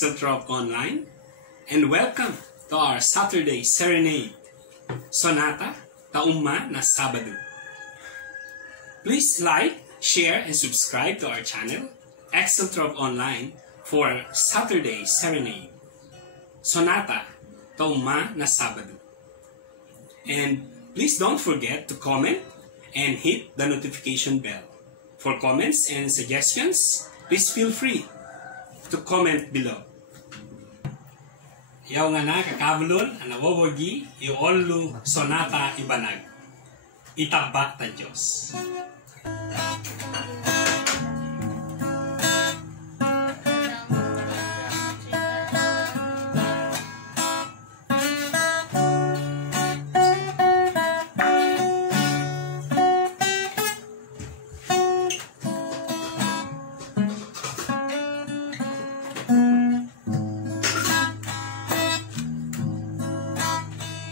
Exceltrop Online, and welcome to our Saturday Serenade, Sonata Tauma na Sabado. Please like, share, and subscribe to our channel, Exceltrop Online, for Saturday Serenade, Sonata Tauma na Sabado. And please don't forget to comment and hit the notification bell. For comments and suggestions, please feel free to comment below. Yaw nga na kakabulon, anawawagi, iolu sonata ibanag. Itabak ta Diyos.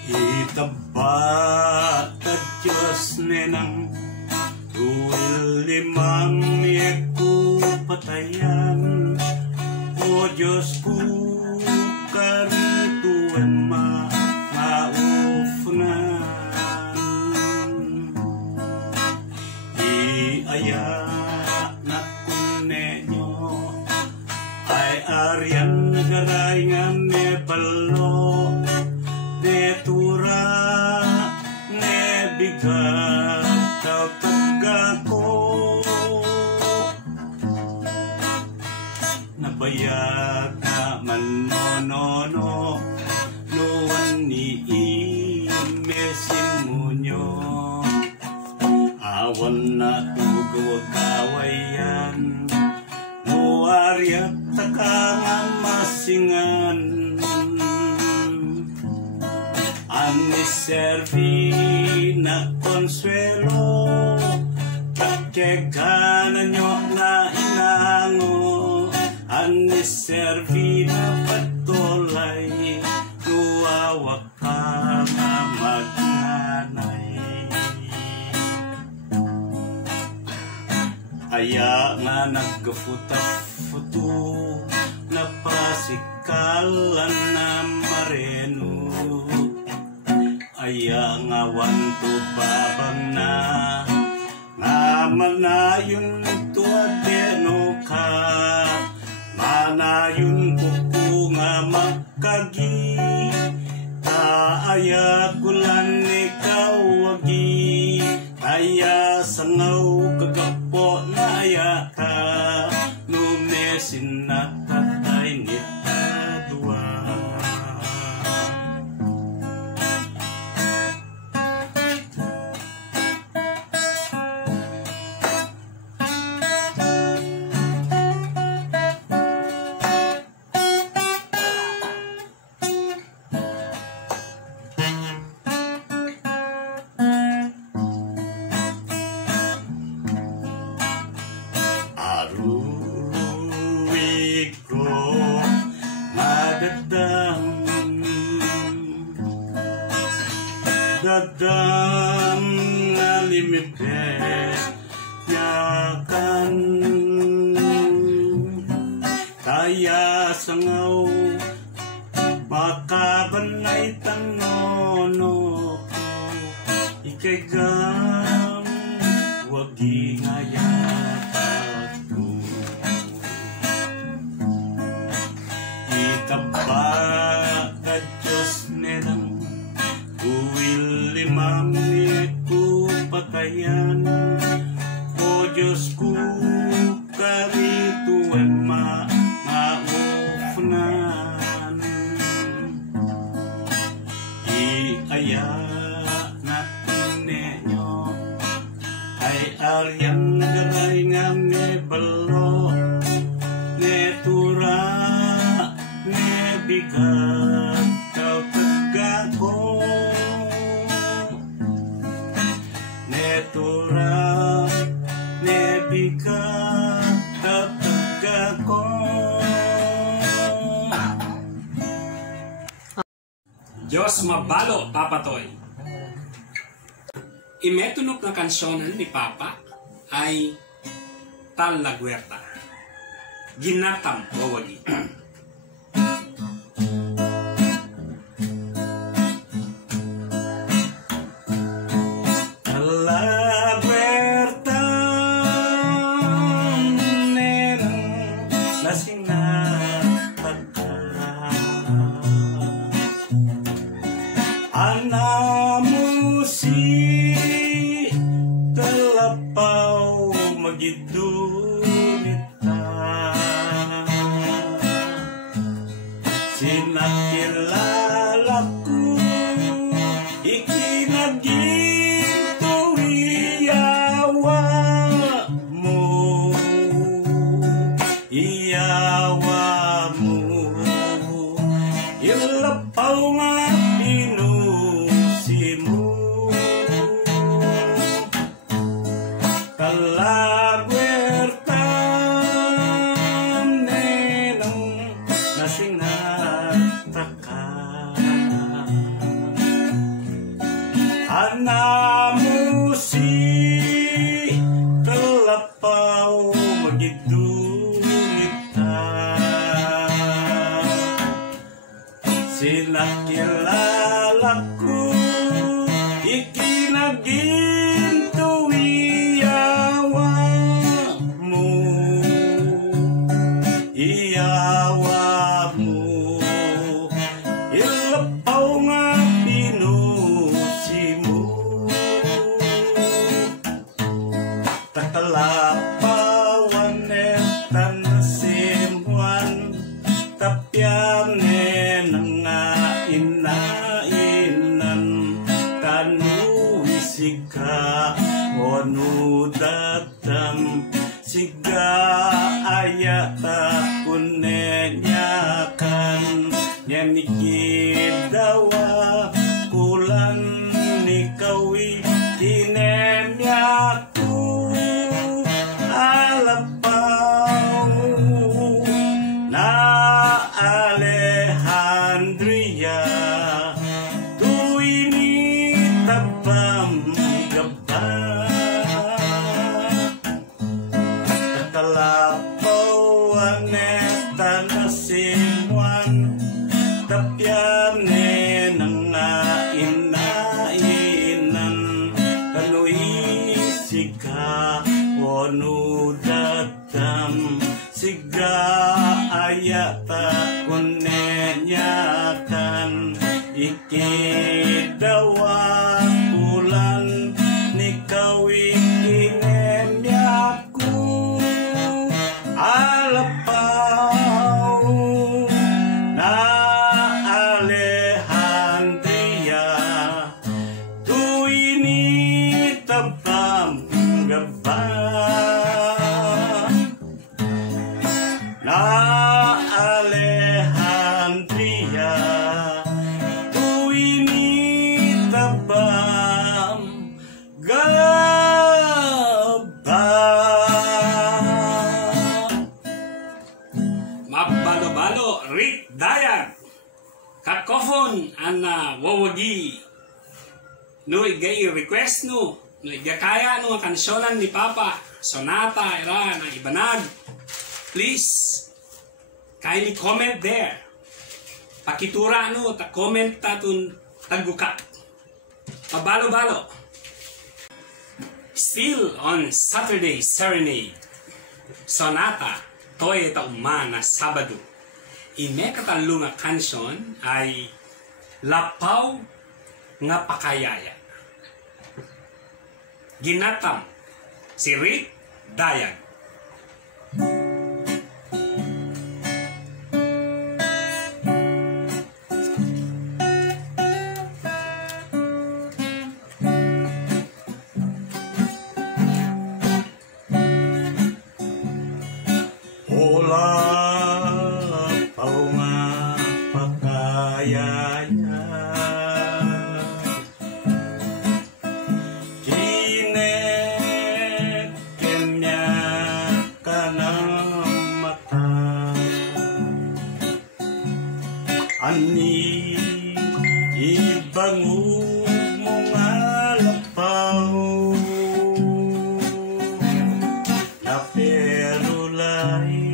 Itabak ta Diyos nenang ruil limang miyeku patayan. O Diyos ku karituan maufnan. Iaya na kunenyo ay arian garay nga nebalo. Netura nebigat tau tagako nabayag na manonono luwan ni imesimunyo awan na tugaw kawayan luaryak takang masingan. Ani servi na consuelo, kakegana nyo na inango. Ani servi na patulay, tuwawak ka na magnanay. Aya nga nagkafuta-futo, napasikalan na mareno. Aya nga wanto babang na nga manayon tuadeno ka manayon kuku nga magkagi taaya kulan ikaw wagi aya sangaw kagapo na aya ka numesin na tatay nita dua. Dadam na limipet yakan kaya sangaw baka banay tanono ikay gam wagi ngayakat ko itabak ka Diyos nerang uwil limang miyeku patayan. O Diyos ku karituan maufnan. Iaya na tinenyo ay arian garay nga mebalo. Netura nebigat tau tagako. Netura nebigat tau tagako. Diyos mabalo, Papa Toy. Imetunok na kansyonan ni Papa ay Tal La Guerta. Ginatam wawagi. lapaw magidunita sinakilala ko ikinaginto iyawa mo ilapaw nga pinusi mo kalagwertan nenang nasingataka anamusi kalapaw magidunita sinakilala ko ikinaginto iyawa mo ilapaw nga pinusi mo takalapawan etan simuan tapyan nga inainan kanuisiga onudatam siga ayata kunenyakan nyamikidawa kulan nikawi kinemyaku alapaw na Alejandria tuwini tabam gaba katalapaw aneta nasimuan tapyane nga inainan kanuisiga onudatam siga ayata kunenyakan ikidawa kulan nikawi kinemyaku alapaw na Alejandria tuwini tabam gaba na Alejandria tuwini tabam gaba. Mabalo-balo Rick Dayan kakofon ana wawagi no igay request no igakaya no ang kansyonan ni Papa sonata era na ibanag. Please, kindly comment there. Pakitura no, comment tatun taguka. Mabalo-balo. Still on Saturday Serenade. Sonata, Toye Tauma na Sabado. Ime katalunga kansyon ay Lapaw nga Pakayaya. Ginatam si Rick Dayan. Lapaw nga pakayaya kinekenya ka ng mata ani ibango mo nga lapaw na pero lahi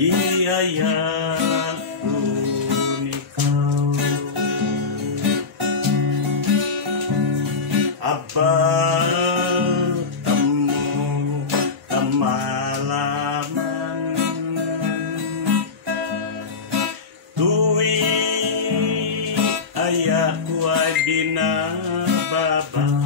iyayakun ikaw abang tamo kamalaman tuwi ayaku ay binababang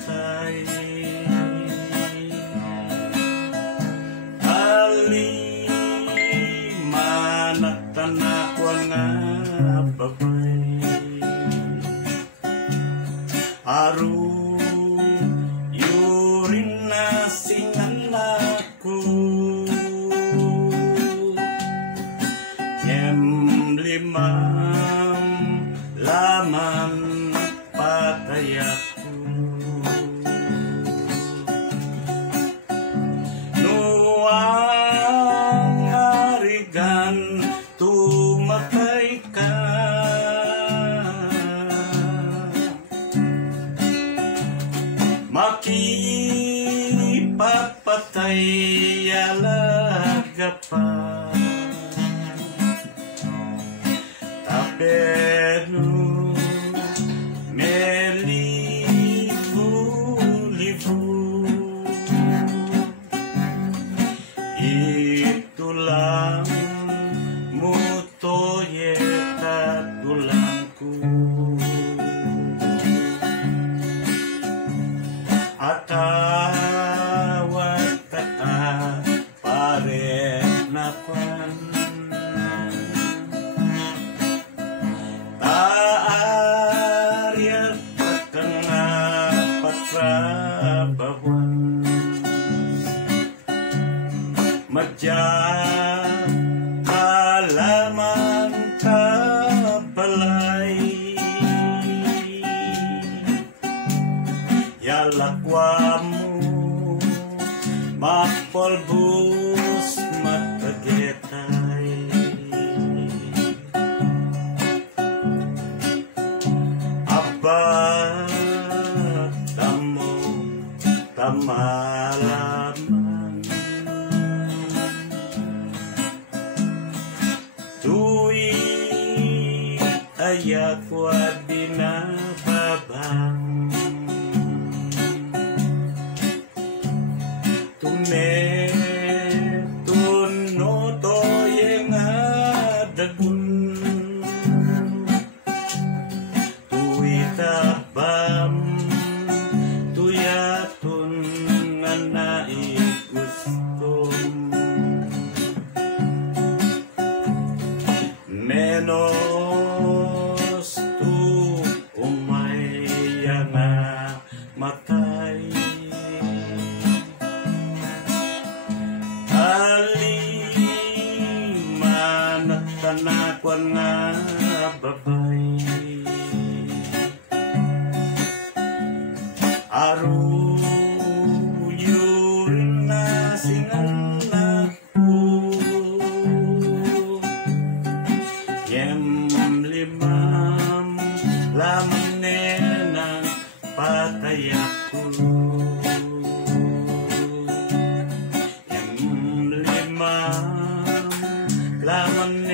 patay. Ali manatan ako nga babay. Aru yurin na singan ako. Limam laman patay ako. Nuang arigan tumatay ka. Makipapatay alaga pa. Pero melibu-libu itulang mutoye katulangku. Atawat kata pare napan bawan Majak halaman kabalay. Yalakwamu mapolbus matagetay. Malaman tuwi ayak wadina babang tume tunno toyeng adagun tuwi tabam tuyatun menos tu umay na matay. Aliman at tanakwan nga babay. Aru yurin na singan ako. Limam laman patay ako. Limam laman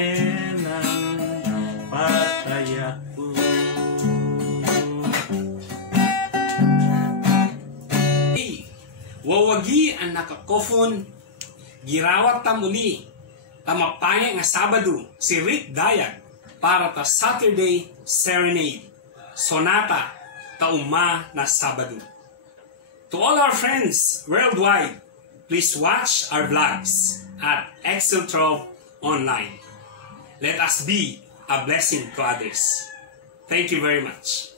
patay ako. Wawagi ang nakakofon, girawat ta muli, tamapangay nga Sabado si Rick Dayag para ta Saturday Serenade, Sonata Tauma na Sabado. To all our friends worldwide, please watch our vlogs at Exceltrov Online. Let us be a blessing to others. Thank you very much.